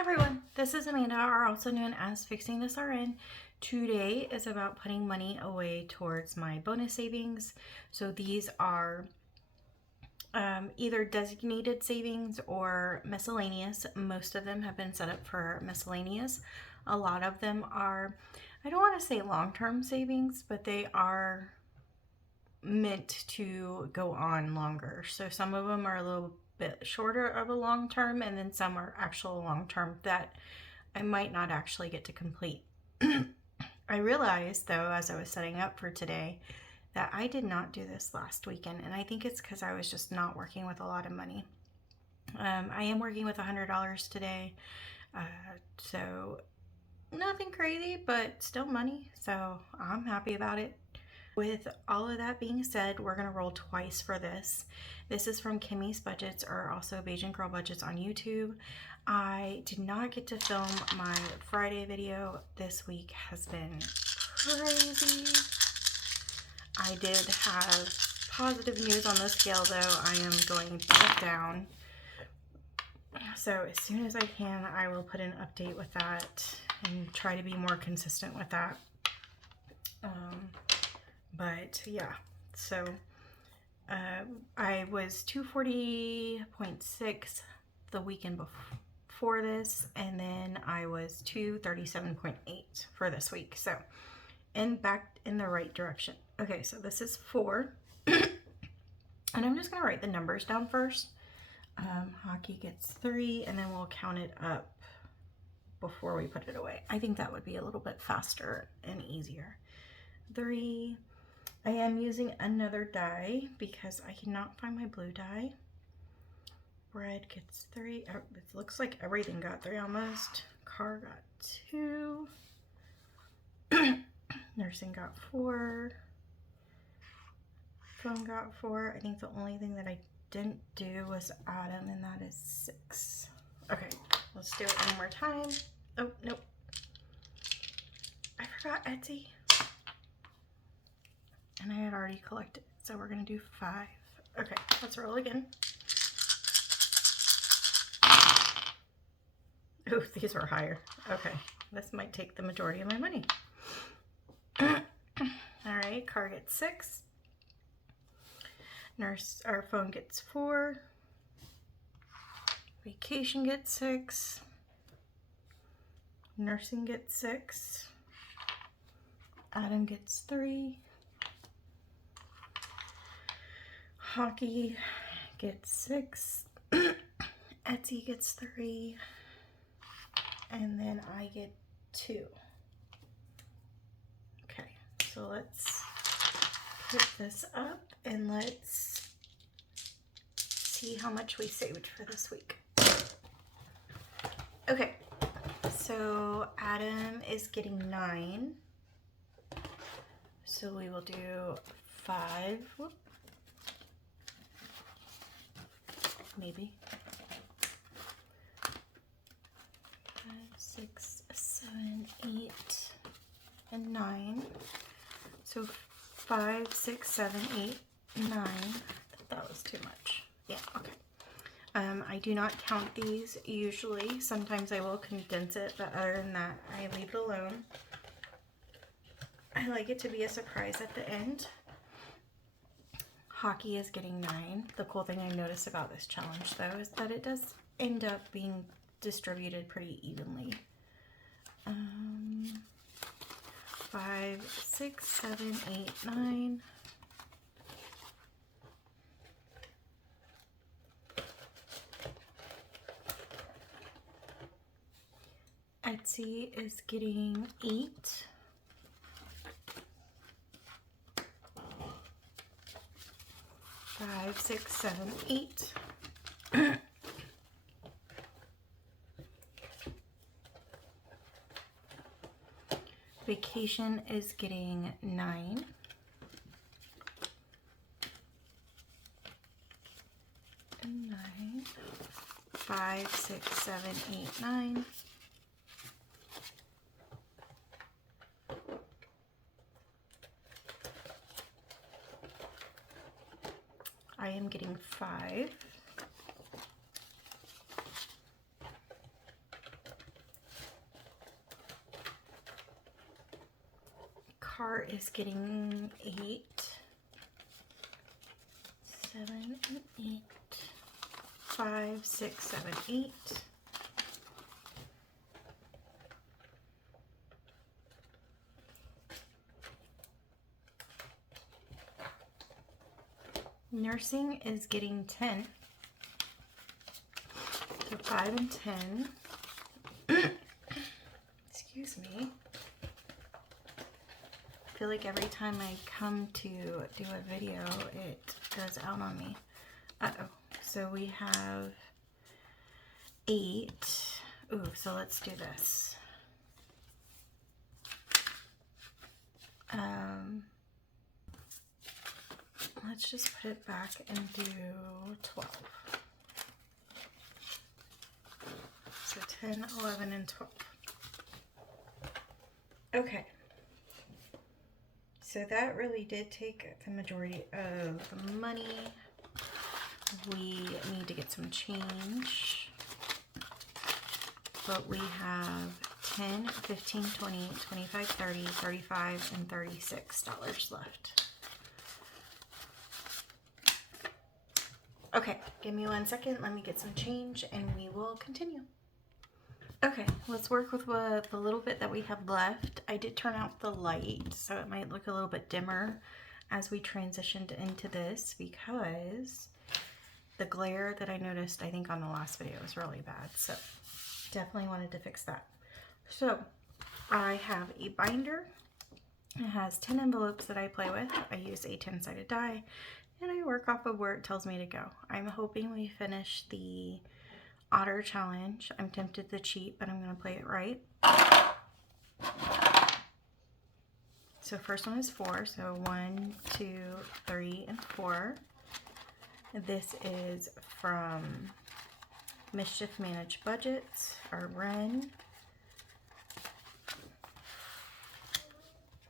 Everyone, this is Amanda, or also known as Fixing This RN. Today is about putting money away towards my bonus savings. So these are either designated savings or miscellaneous. Most of them have been set up for miscellaneous. A lot of them are, I don't want to say long-term savings, but they are meant to go on longer. So some of them are a little bit shorter of a long term, and then some are actual long term that I might not actually get to complete. I realized though, as I was setting up for today, that I did not do this last weekend, and I think it's because I was just not working with a lot of money. I am working with $100 today, so nothing crazy, but still money, so I'm happy about it. With all of that being said, we're going to roll twice for this. This is from Kimmy's Budgets, or also Bajan Girl Budgets on YouTube. I did not get to film my Friday video. This week has been crazy. I did have positive news on the scale though. I am going back down. So as soon as I can, I will put an update with that and try to be more consistent with that. But yeah, so I was 240.6 the weekend before this, and then I was 237.8 for this week. So, and back in the right direction. Okay, so this is 4. And I'm just going to write the numbers down first. Hockey gets 3, and then we'll count it up before we put it away. I think that would be a little bit faster and easier. 3. I am using another die because I cannot find my blue die. Bread gets 3. It looks like everything got 3 almost. Car got 2. Nursing got 4. Phone got 4. I think the only thing that I didn't do was Adam, and that is 6. Okay, let's do it one more time. Oh, nope. I forgot Etsy. And I had already collected, so we're gonna do 5. Okay, let's roll again. Oh, these were higher. Okay, this might take the majority of my money. All right, car gets 6. Our phone gets 4. Vacation gets 6. Nursing gets 6. Adam gets 3. Hockey gets 6. Etsy gets 3. And then I get 2. Okay, so let's put this up and let's see how much we saved for this week. Okay, so Adam is getting 9. So we will do 5. Whoop. Maybe 5, 6, 7, 8, and 9. So 5, 6, 7, 8, 9. I thought that was too much. Yeah, okay. I do not count these usually. Sometimes I will condense it, but other than that, I leave it alone. I like it to be a surprise at the end. Hockey is getting 9. The cool thing I noticed about this challenge though is that it does end up being distributed pretty evenly. 5, 6, 7, 8, 9. Etsy is getting 8. Five, 6, 7, 8. Vacation is getting 9. And 9. 5, 6, 7, 8, 9. I am getting 5. part is getting 8, 7, and 8, 5, 6, 7, 8. Nursing is getting 10. So 5 and 10. Excuse me. I feel like every time I come to do a video, it goes out on me. Uh-oh. So we have 8. Ooh, so let's do this. Let's just put it back and do 12. So 10, 11, and 12. Okay. So that really did take the majority of the money. We need to get some change. But we have 10, 15, 20, 25, 30, 35, and $36 left. Okay, give me 1 second. Let me get some change and we will continue. Okay, let's work with the little bit that we have left. I did turn out the light, so it might look a little bit dimmer as we transitioned into this because the glare that I noticed, I think on the last video, was really bad. So definitely wanted to fix that. So I have a binder. It has 10 envelopes that I play with. I use a 10-sided die. And I work off of where it tells me to go. I'm hoping we finish the Otter challenge. I'm tempted to cheat, but I'm going to play it right. So first one is 4. So 1, 2, 3, and 4. This is from Mischief Managed Budgets, or Ren.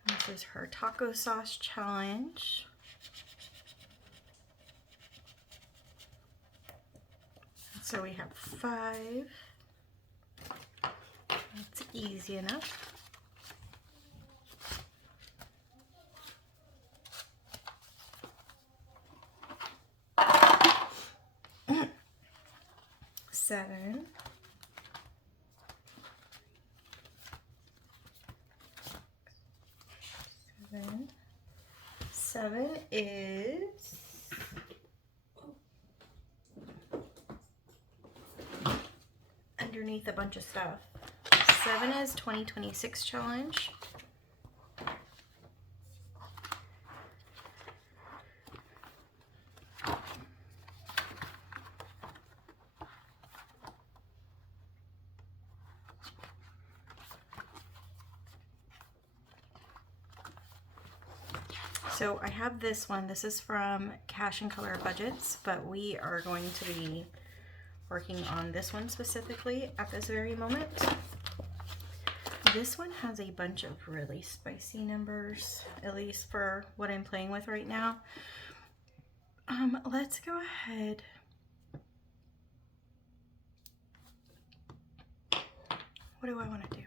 This is her taco sauce challenge. So we have 5. That's easy enough. Seven. 7 is underneath a bunch of stuff. 7 is 2026 challenge. So I have this one. This is from Cash and Color Budgets, but we are going to be working on this one specifically at this very moment. This one has a bunch of really spicy numbers, at least for what I'm playing with right now. Let's go ahead. What do I want to do?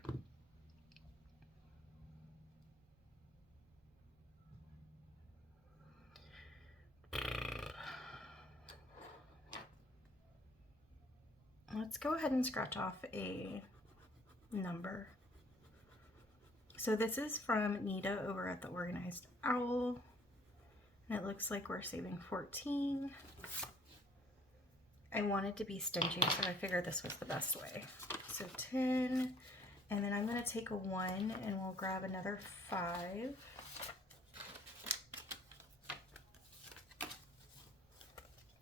Let's go ahead and scratch off a number. So this is from Nita over at the Organized Owl. And it looks like we're saving 14. I wanted to be stingy, so I figured this was the best way. So 10, and then I'm going to take a 1 and we'll grab another 5.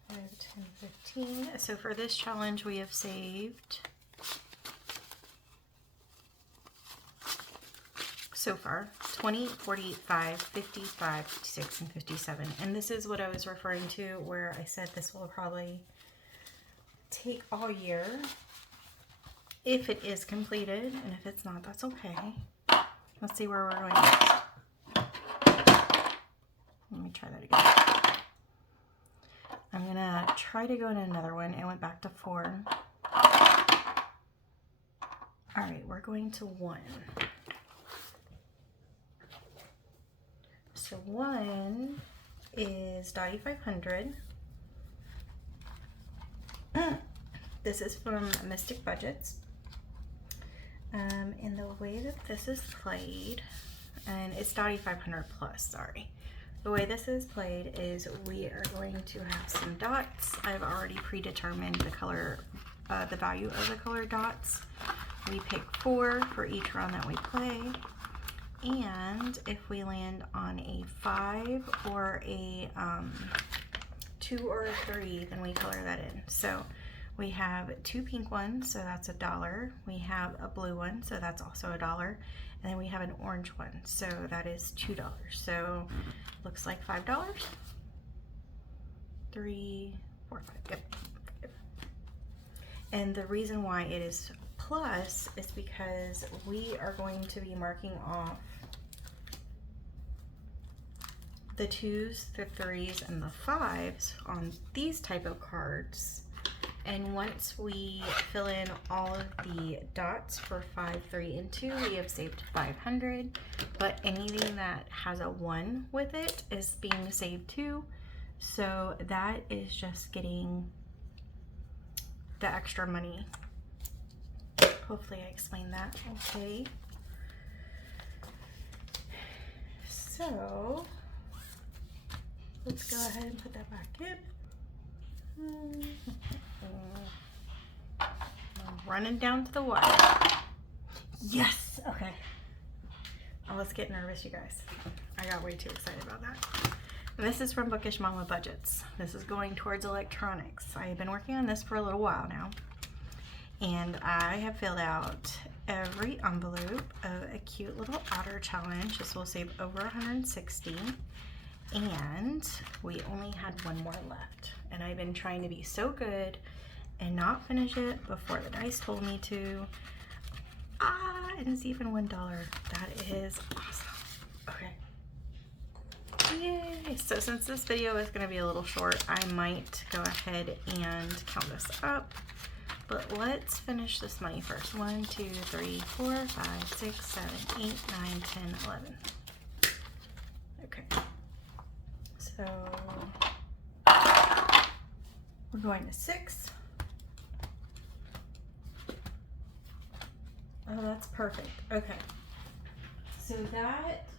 5, 10, 15. So for this challenge, we have saved so far 20, 45, 55, 56, and 57. And this is what I was referring to where I said this will probably take all year if it is completed, and if it's not, that's okay. Let's see where we're going next. Let me try that again. I'm gonna try to go in another one. It went back to 4. All right, we're going to 1. So one is Dotty 500. This is from Mystic Budgets. And the way that this is played, and it's Dotty 500 plus, sorry. The way this is played is we are going to have some dots. I've already predetermined the color, the value of the color dots. We pick 4 for each round that we play. And if we land on a 5 or a 2 or a 3, then we color that in. So we have 2 pink ones, so that's $1. We have a blue one, so that's also $1. And then we have an orange one, so that is $2. So looks like $5. 3, 4, 5. Yep. And the reason why it is plus is because we are going to be marking off the 2s, the 3s, and the 5s on these type of cards. And once we fill in all of the dots for 5, 3, and 2, we have saved 500. But anything that has a 1 with it is being saved too. So that is just getting the extra money. Hopefully I explained that okay. So let's go ahead and put that back in. I'm running down to the wire. Yes! Okay. I was getting nervous, you guys. I got way too excited about that. And this is from Bookish Mama Budgets. This is going towards electronics. I have been working on this for a little while now. And I have filled out every envelope of a cute little otter challenge. This will save over 160. And we only had 1 more left. And I've been trying to be so good and not finish it before the dice told me to. And it's even $1. That is awesome. Okay. Yay! So since this video is going to be a little short, I might go ahead and count this up. But let's finish this money first. 1, 2, 3, 4, 5, 6, 7, 8, 9, 10, 11. Okay. So we're going to 6. Oh, that's perfect. Okay. So that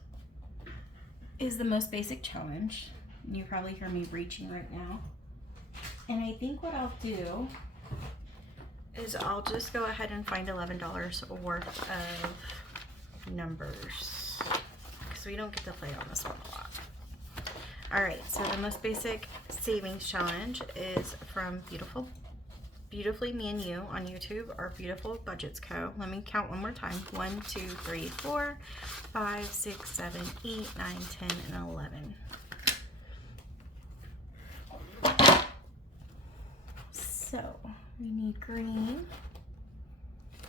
is the most basic challenge. You probably hear me reaching right now. And I think what I'll do is I'll just go ahead and find $11 worth of numbers because we don't get to play on this one a lot. All right, so the most basic savings challenge is from Beautifully Me and You on YouTube or Beautiful Budgets Co. Let me count one more time. 1, 2, 3, 4, 5, 6, 7, 8, 9, 10, and 11. So we need green.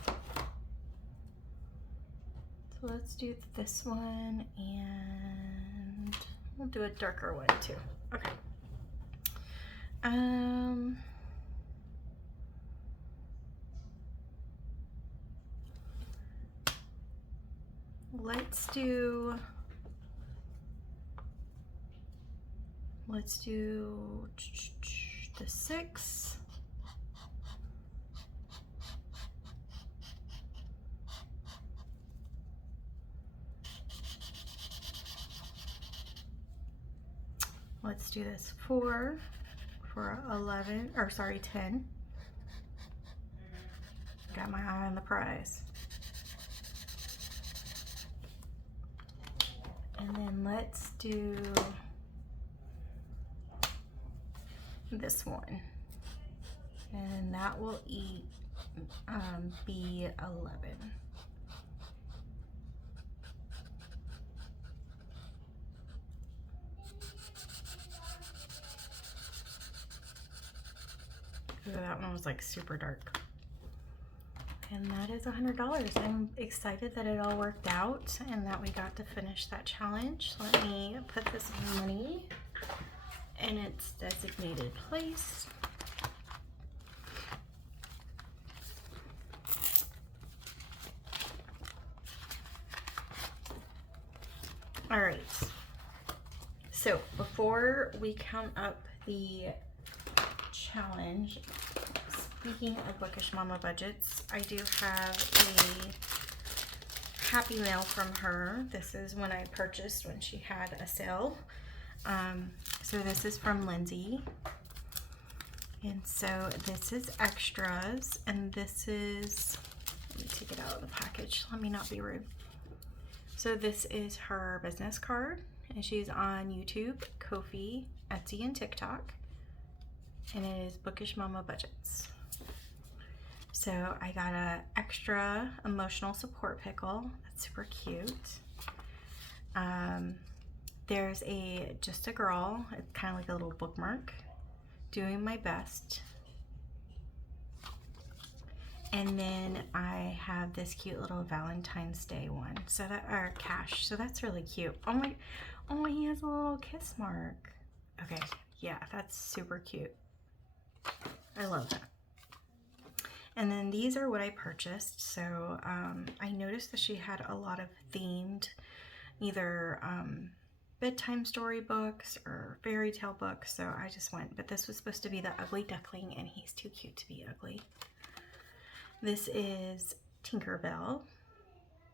So let's do this one, and we'll do a darker one too. Okay. Let's do the 6. Let's do this 4 for 11, or sorry, 10. Got my eye on the prize. And then let's do this one. And that will be 11. Ooh, that one was like super dark. And that is $100. I'm excited that it all worked out and that we got to finish that challenge. Let me put this money in its designated place. All right. So before we count up the challenge, speaking of Bookish Mama budgets, I do have a happy mail from her. This is when I purchased when she had a sale. So this is from Lindsay. And so this is extras, and this is, let me take it out of the package. Let me not be rude. So this is her business card, and she's on YouTube, Ko-fi, Etsy, and TikTok. And it is Bookish Mama Budgets. So I got a extra emotional support pickle. That's super cute. There's just a girl. It's kind of like a little bookmark. Doing my best. And then I have this cute little Valentine's Day one. So that, or cash. So that's really cute. Oh my, oh, he has a little kiss mark. Okay, yeah, that's super cute. I love that. And then these are what I purchased. So I noticed that she had a lot of themed, either bedtime story books or fairy tale books, so I just went. But this was supposed to be the ugly duckling, and he's too cute to be ugly. This is Tinkerbell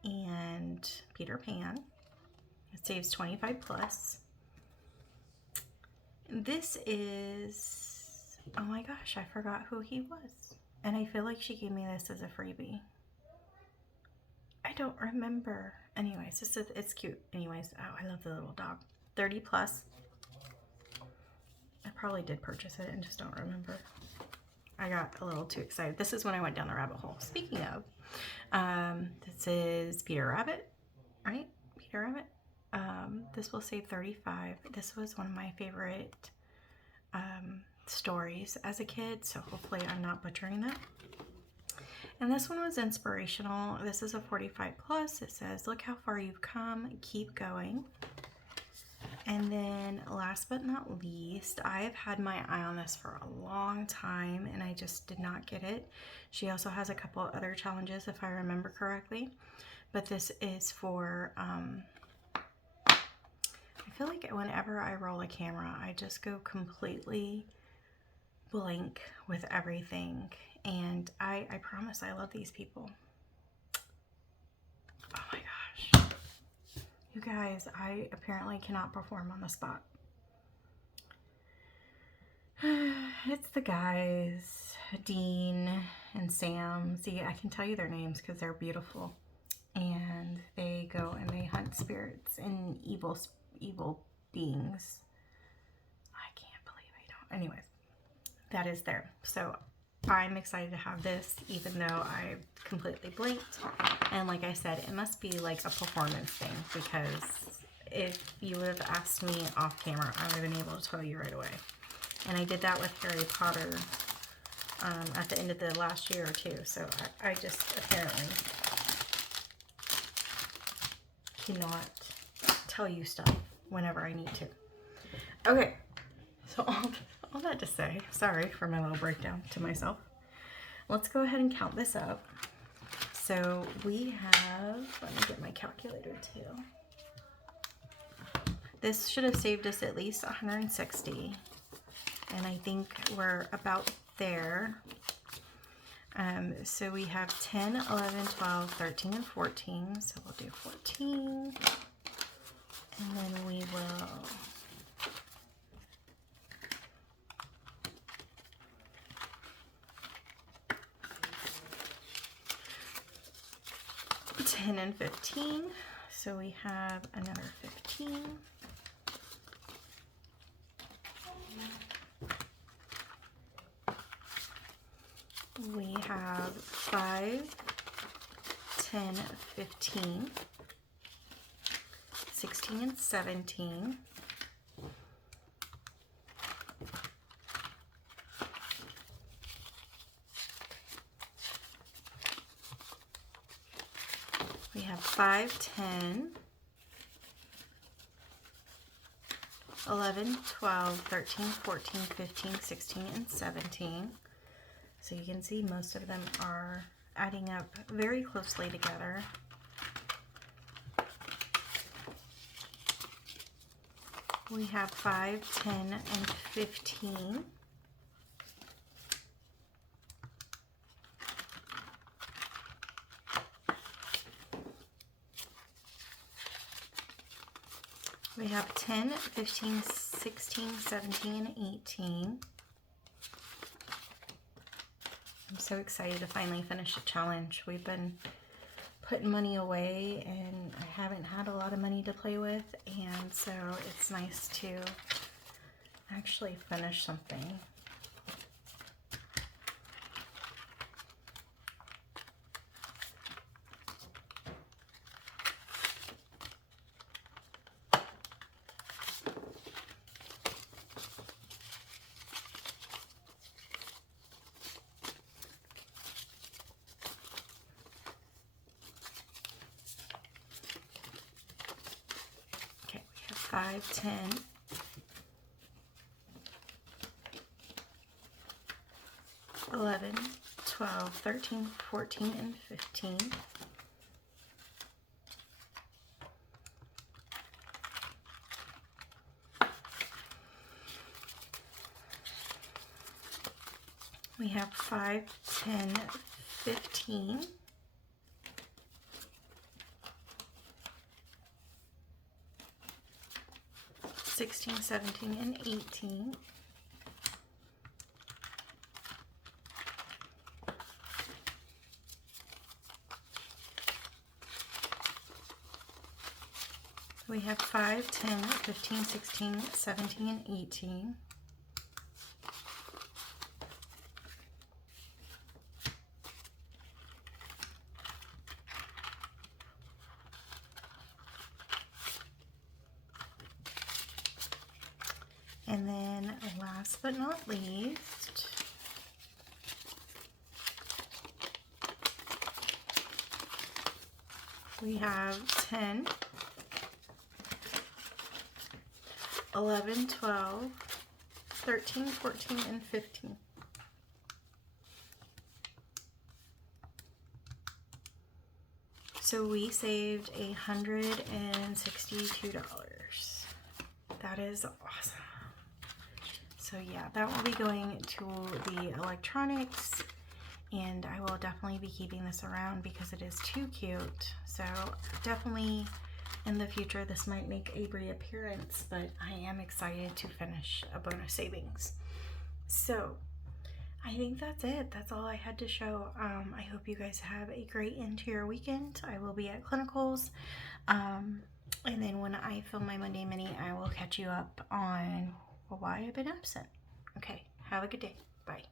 and Peter Pan. It saves 25 plus. This is, oh my gosh, I forgot who he was. And I feel like she gave me this as a freebie. I don't remember. Anyways, it's cute. Anyways, oh, I love the little dog. 30 plus. I probably did purchase it and just don't remember. I got a little too excited. This is when I went down the rabbit hole. Speaking of, this is Peter Rabbit, right? Peter Rabbit. This will save 35. This was one of my favorite stories as a kid, so hopefully I'm not butchering that. And this one was inspirational. This is a 45 plus. It says, look how far you've come, keep going. And then last but not least, I have had my eye on this for a long time and I just did not get it. She also has a couple other challenges if I remember correctly. But this is for, I feel like whenever I roll a camera, I just go completely blank with everything. And I promise I love these people. Oh my gosh. You guys, I apparently cannot perform on the spot. It's the guys, Dean and Sam. See, I can tell you their names because they're beautiful. And they go and they hunt spirits and evil beings. I can't believe I don't. Anyways, that is there. So I'm excited to have this, even though I completely blanked. And like I said, it must be like a performance thing, because if you would have asked me off camera, I would have been able to tell you right away. And I did that with Harry Potter at the end of the last year or two. So I just apparently cannot tell you stuff whenever I need to. Okay, so all that to say, sorry for my little breakdown to myself. Let's go ahead and count this up. So we have, let me get my calculator too. This should have saved us at least 160. And I think we're about there. So we have 10, 11, 12, 13, and 14. So we'll do 14. And then we will $10 and 15, so we have another 15. We have 5, 10, 15, 16, and 17. We have 5, 10, 11, 12, 13, 14, 15, 16, and 17. So you can see most of them are adding up very closely together. We have 5, 10, and 15. We have 10, 15, 16, 17, and 18. I'm so excited to finally finish the challenge. We've been putting money away and I haven't had a lot of money to play with, and so it's nice to actually finish something. Okay, we have 5, 10, 11, 12, 13, 14, and 15. We have 5, 10, 15. 16, 17, and 18. We have 5, 10, 15, 16, 17, and 18. And then last but not least, we have 10, 11, 12, 13, 14, and 15. So we saved $162. That is awesome. So yeah, that will be going to the electronics, and I will definitely be keeping this around because it is too cute. So definitely in the future this might make a reappearance, but I am excited to finish a bonus savings. So I think that's it. That's all I had to show. I hope you guys have a great end to your weekend. I will be at clinicals. And then when I film my Monday mini, I will catch you up on why I've been absent. Okay, have a good day. Bye.